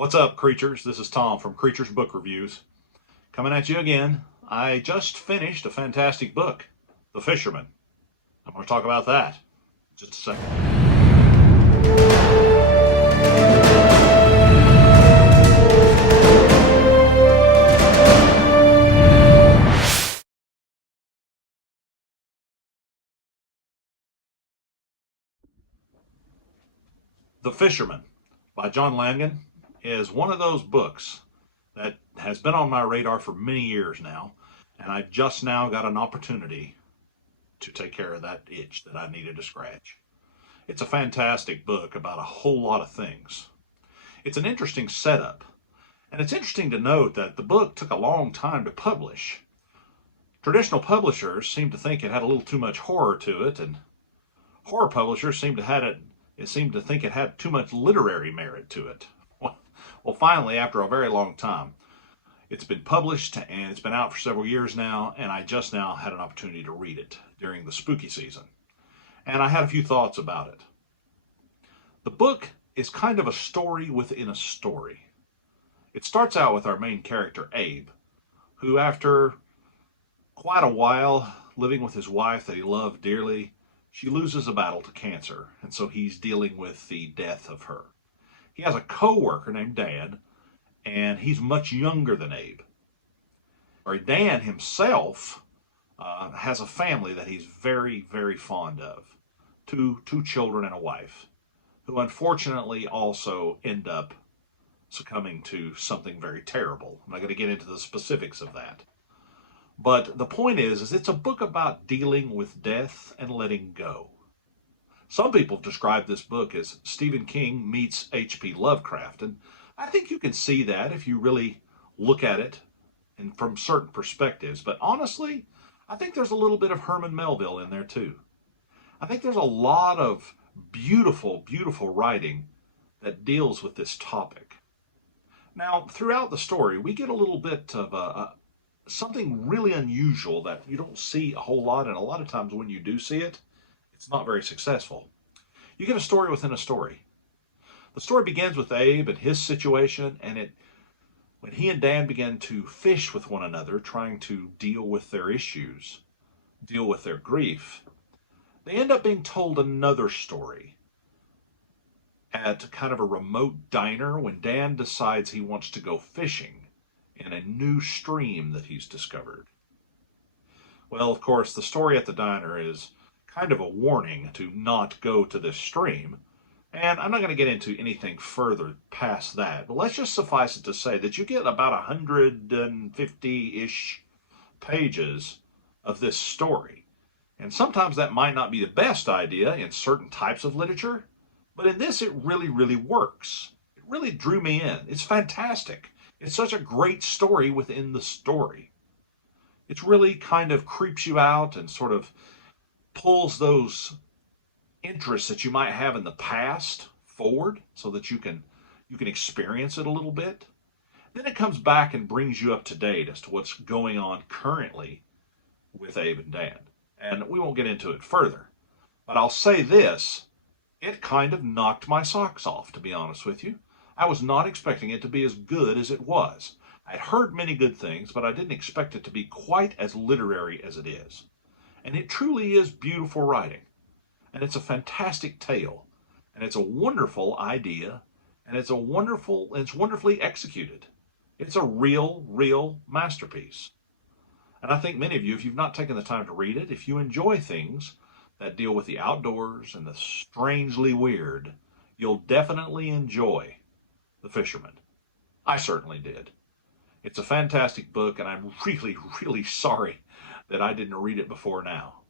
What's up, creatures? This is Tom from Creatures Book Reviews. Coming at you again. I just finished a fantastic book, The Fisherman. I'm going to talk about that in just a second. The Fisherman by John Langan is one of those books that has been on my radar for many years now, and I just now got an opportunity to take care of that itch that I needed to scratch. It's a fantastic book about a whole lot of things. It's an interesting setup, and it's interesting to note that the book took a long time to publish. Traditional publishers seem to think it had a little too much horror to it, and horror publishers seem to think it had too much literary merit to it. Well, finally, after a very long time, it's been published and it's been out for several years now, and I just now had an opportunity to read it during the spooky season. And I had a few thoughts about it. The book is kind of a story within a story. It starts out with our main character, Abe, who after quite a while living with his wife that he loved dearly, she loses a battle to cancer, and so he's dealing with the death of her. He has a co-worker named Dan, and he's much younger than Abe. Dan himself has a family that he's very, very fond of. Two children and a wife, who unfortunately also end up succumbing to something very terrible. I'm not going to get into the specifics of that. But the point is it's a book about dealing with death and letting go. Some people describe this book as Stephen King meets H.P. Lovecraft, and I think you can see that if you really look at it and from certain perspectives. But honestly, I think there's a little bit of Herman Melville in there too. I think there's a lot of beautiful, beautiful writing that deals with this topic. Now, throughout the story, we get a little bit of something really unusual that you don't see a whole lot, and a lot of times when you do see it, it's not very successful. You get a story within a story. The story begins with Abe and his situation, and when he and Dan begin to fish with one another, trying to deal with their issues, deal with their grief, they end up being told another story at kind of a remote diner when Dan decides he wants to go fishing in a new stream that he's discovered. Well, of course, the story at the diner is kind of a warning to not go to this stream, and I'm not going to get into anything further past that, but let's just suffice it to say that you get about 150-ish pages of this story. And sometimes that might not be the best idea in certain types of literature, but in this it really, really works. It really drew me in. It's fantastic. It's such a great story within the story. It's really kind of creeps you out and sort of pulls those interests that you might have in the past forward so that you can experience it a little bit. Then it comes back and brings you up to date as to what's going on currently with Abe and Dan. And we won't get into it further. But I'll say this, it kind of knocked my socks off, to be honest with you. I was not expecting it to be as good as it was. I'd heard many good things, but I didn't expect it to be quite as literary as it is. And it truly is beautiful writing. And it's a fantastic tale. And it's a wonderful idea. And it's wonderfully executed. It's a real masterpiece. And I think many of you, if you've not taken the time to read it, if you enjoy things that deal with the outdoors and the strangely weird, you'll definitely enjoy The Fisherman. I certainly did. It's a fantastic book, and I'm really, really sorry that I didn't read it before now.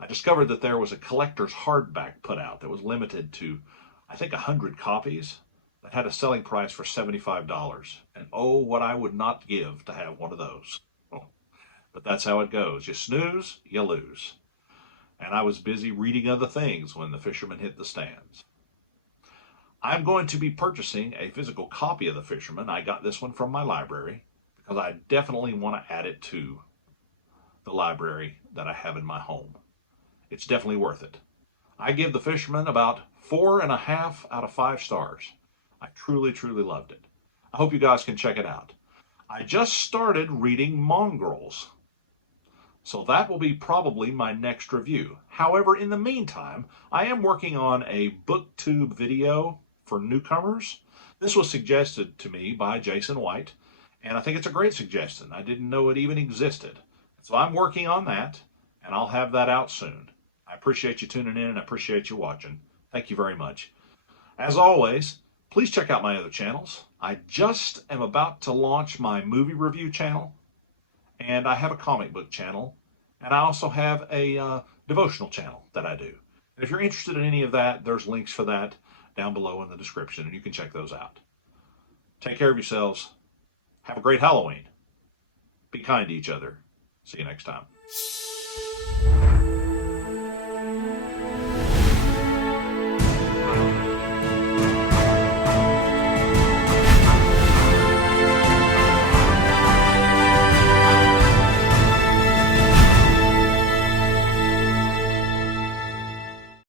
I discovered that there was a collector's hardback put out that was limited to, I think, 100 copies that had a selling price for $75. And oh, what I would not give to have one of those. But that's how it goes. You snooze, you lose. And I was busy reading other things when The Fisherman hit the stands. I'm going to be purchasing a physical copy of The Fisherman. I got this one from my library because I definitely want to add it to the library that I have in my home. It's definitely worth it. I give The Fisherman about 4.5 out of 5 stars. I truly, truly loved it. hope you guys can check it out. I just started reading Mongrels, so that will be probably my next review. However, in the meantime, I am working on a booktube video for newcomers. This was suggested to me by Jason White, and I think it's a great suggestion. I didn't know it even existed. So I'm working on that, and I'll have that out soon. I appreciate you tuning in, and I appreciate you watching. Thank you very much. As always, please check out my other channels. I just am about to launch my movie review channel, and I have a comic book channel, and I also have a devotional channel that I do. And if you're interested in any of that, there's links for that down below in the description, and you can check those out. Take care of yourselves. Have a great Halloween. Be kind to each other. See you next time.